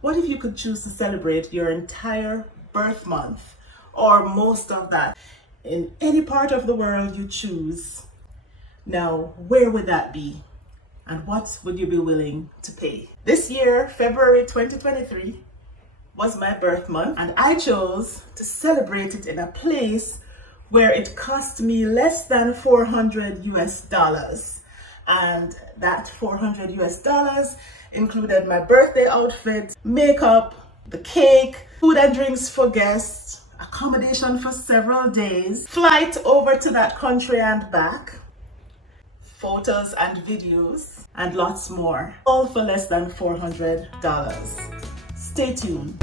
What if you could choose to celebrate your entire birth month or most of that in any part of the world you choose? Now, where would that be? And what would you be willing to pay? This year, February 2023, was my birth month, and I chose to celebrate it in a place where it cost me less than 400 US dollars. And that 400 US dollars included my birthday outfit, makeup, the cake, food and drinks for guests, accommodation for several days, flight over to that country and back, photos and videos, and lots more, all for less than $400. Stay tuned.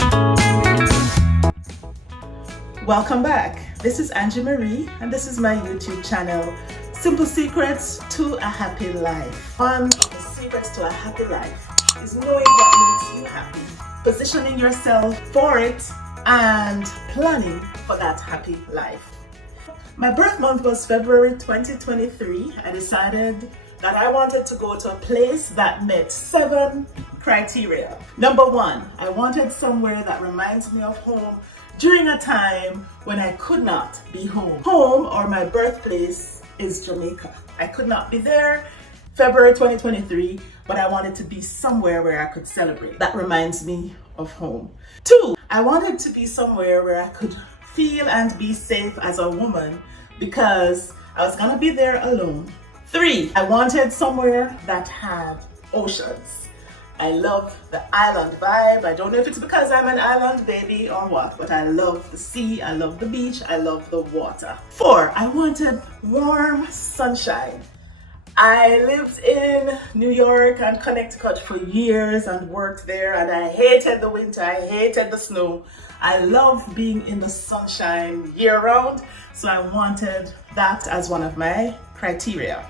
Welcome back. This is Angie Marie, and this is my YouTube channel, Simple Secrets to a Happy Life. One of the secrets to a happy life is knowing what makes you happy, positioning yourself for it, and planning for that happy life. My birth month was February 2023. I decided that I wanted to go to a place that met 7 criteria. Number 1, I wanted somewhere that reminds me of home during a time when I could not be home. Home, or my birthplace, is Jamaica. I could not be there February 2023, but I wanted to be somewhere where I could celebrate. That reminds me of home. 2, I wanted to be somewhere where I could feel and be safe as a woman because I was gonna be there alone. 3, I wanted somewhere that had oceans. I love the island vibe. I don't know if it's because I'm an island baby or what, but I love the sea, I love the beach, I love the water. 4, I wanted warm sunshine. I lived in New York and Connecticut for years and worked there, and I hated the winter, I hated the snow. I love being in the sunshine year round, so I wanted that as one of my criteria.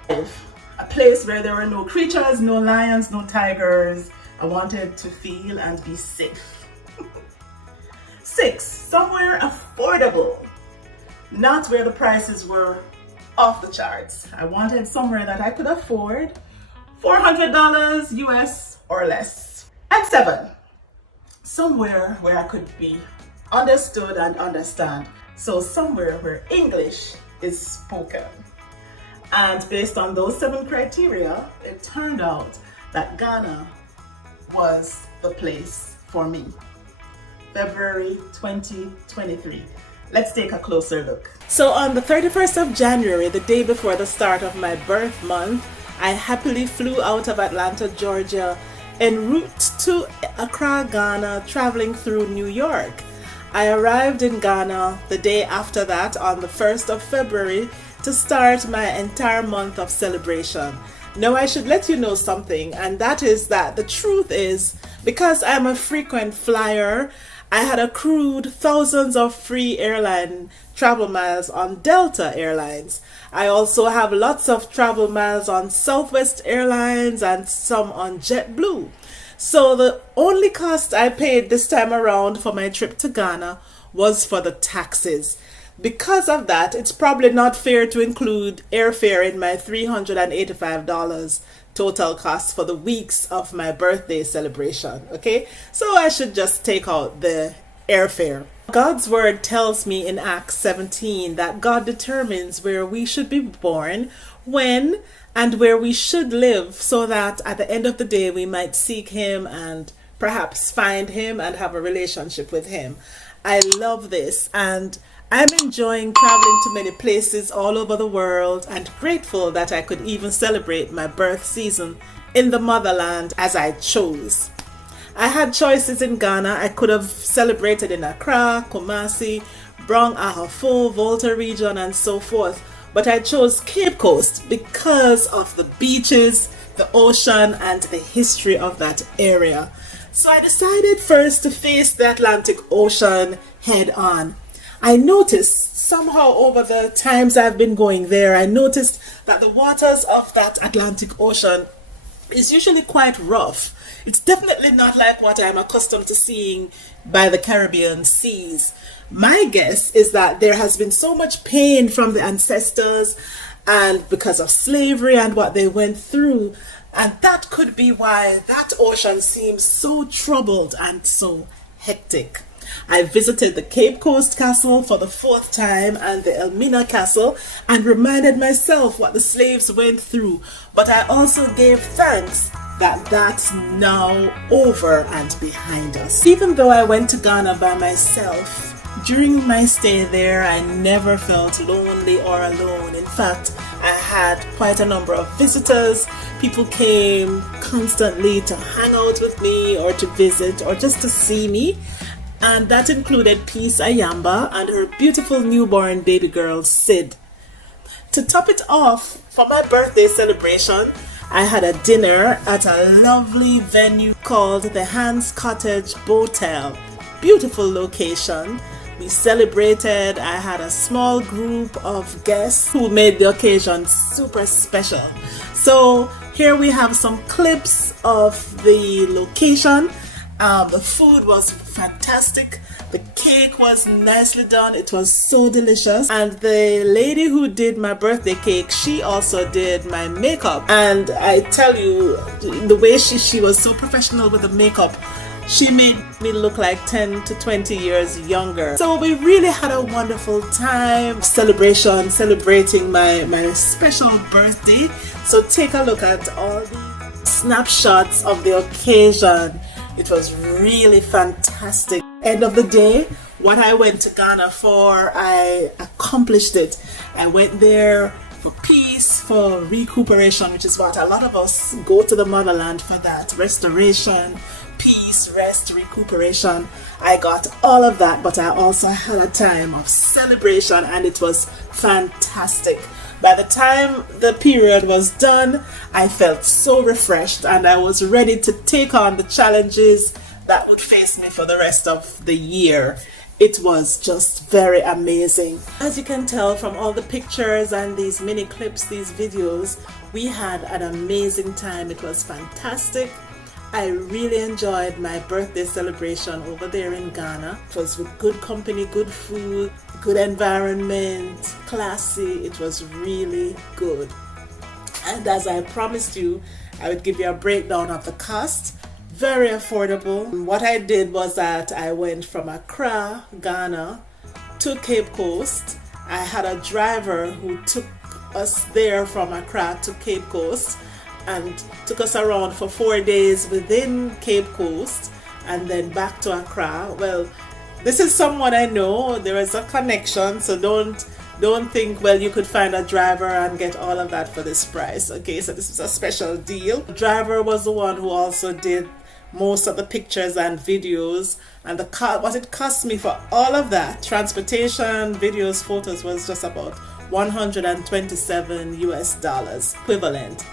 A place where there were no creatures, no lions, no tigers. I wanted to feel and be safe. 6, somewhere affordable, not where the prices were off the charts. I wanted somewhere that I could afford $400 US or less. And 7, somewhere where I could be understood and understand. So somewhere where English is spoken. And based on those 7 criteria, it turned out that Ghana was the place for me. February 2023. Let's take a closer look. So on the 31st of January, the day before the start of my birth month, I happily flew out of Atlanta, Georgia, en route to Accra, Ghana, traveling through New York. I arrived in Ghana the day after that, on the 1st of February, to start my entire month of celebration. Now I should let you know something, and that is that the truth is, because I'm a frequent flyer, I had accrued thousands of free airline travel miles on Delta Airlines. I also have lots of travel miles on Southwest Airlines and some on JetBlue. So the only cost I paid this time around for my trip to Ghana was for the taxes. Because of that, it's probably not fair to include airfare in my $385 total cost for the weeks of my birthday celebration, okay? So I should just take out the airfare. God's word tells me in Acts 17 that God determines where we should be born, when, and where we should live, so that at the end of the day we might seek Him and perhaps find Him and have a relationship with Him. I love this, and I'm enjoying traveling to many places all over the world and grateful that I could even celebrate my birth season in the motherland as I chose. I had choices in Ghana. I could have celebrated in Accra, Kumasi, Brong Ahafo, Volta region, and so forth. But I chose Cape Coast because of the beaches, the ocean, and the history of that area. So I decided first to face the Atlantic Ocean head on. I noticed somehow over the times I've been going there, I noticed that the waters of that Atlantic Ocean is usually quite rough. It's definitely not like what I'm accustomed to seeing by the Caribbean seas. My guess is that there has been so much pain from the ancestors and because of slavery and what they went through, And that could be why that ocean seems so troubled and so hectic. I visited the Cape Coast Castle for the fourth time and the Elmina Castle and reminded myself what the slaves went through. But I also gave thanks that that's now over and behind us. Even though I went to Ghana by myself, during my stay there, I never felt lonely or alone. In fact, I had quite a number of visitors. People came constantly to hang out with me or to visit or just to see me. And that included Peace Ayamba and her beautiful newborn baby girl, Sid. To top it off, for my birthday celebration, I had a dinner at a lovely venue called the Hans Cottage Botel. Beautiful location. We celebrated. I had a small group of guests who made the occasion super special. So here we have some clips of the location. The food was fantastic. The cake was nicely done. It was so delicious. And the lady who did my birthday cake, she also did my makeup. And I tell you, the way she was so professional with the makeup, she made me look like 10 to 20 years younger. So we really had a wonderful time celebrating my special birthday. So take a look at all the snapshots of the occasion. It was really fantastic. End of the day, what I went to Ghana for, I accomplished it. I went there for peace, for recuperation, which is what a lot of us go to the motherland for, that restoration, peace, rest, recuperation. I got all of that, but I also had a time of celebration and it was fantastic. By the time the period was done, I felt so refreshed and I was ready to take on the challenges that would face me for the rest of the year. It was just very amazing. As you can tell from all the pictures and these mini clips, these videos, we had an amazing time. It was fantastic. I really enjoyed my birthday celebration over there in Ghana. It was with good company, good food, good environment, classy. It was really good. And as I promised you, I would give you a breakdown of the cost. Very affordable. What I did was that I went from Accra, Ghana to Cape Coast. I had a driver who took us there from Accra to Cape Coast and took us around for 4 days within Cape Coast and then back to Accra. Well, this is someone I know. There is a connection, so don't think, well, you could find a driver and get all of that for this price. Okay, so this is a special deal. The driver was the one who also did most of the pictures and videos, and what it cost me for all of that, transportation, videos, photos, was just about $127 US equivalent.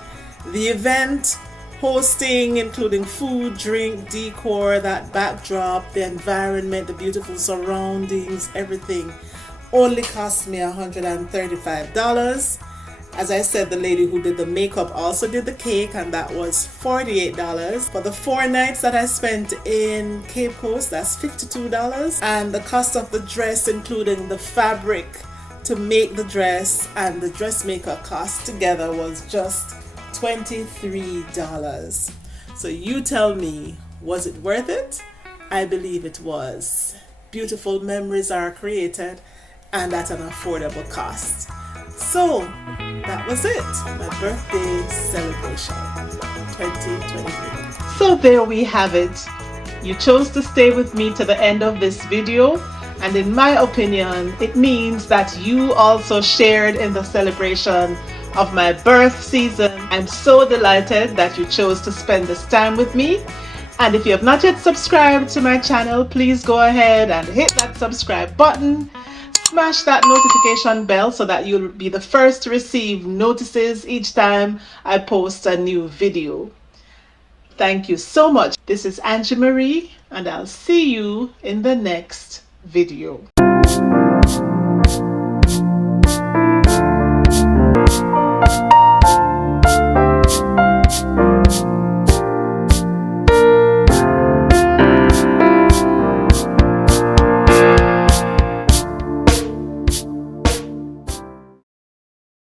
The event, hosting, including food, drink, decor, that backdrop, the environment, the beautiful surroundings, everything, only cost me $135. As I said, the lady who did the makeup also did the cake, and that was $48. For the 4 nights that I spent in Cape Coast, that's $52. And the cost of the dress, including the fabric to make the dress and the dressmaker cost together, was just $23. So you tell me, was it worth it? I believe it was. Beautiful memories are created and at an affordable cost. So that was it, my birthday celebration 2023. So there we have it. You chose to stay with me to the end of this video, and in my opinion, it means that you also shared in the celebration of my birth season. I'm so delighted that you chose to spend this time with me. And if you have not yet subscribed to my channel, please go ahead and hit that subscribe button. Smash that notification bell so that you'll be the first to receive notices each time I post a new video. Thank you so much. This is Angie Marie, and I'll see you in the next video.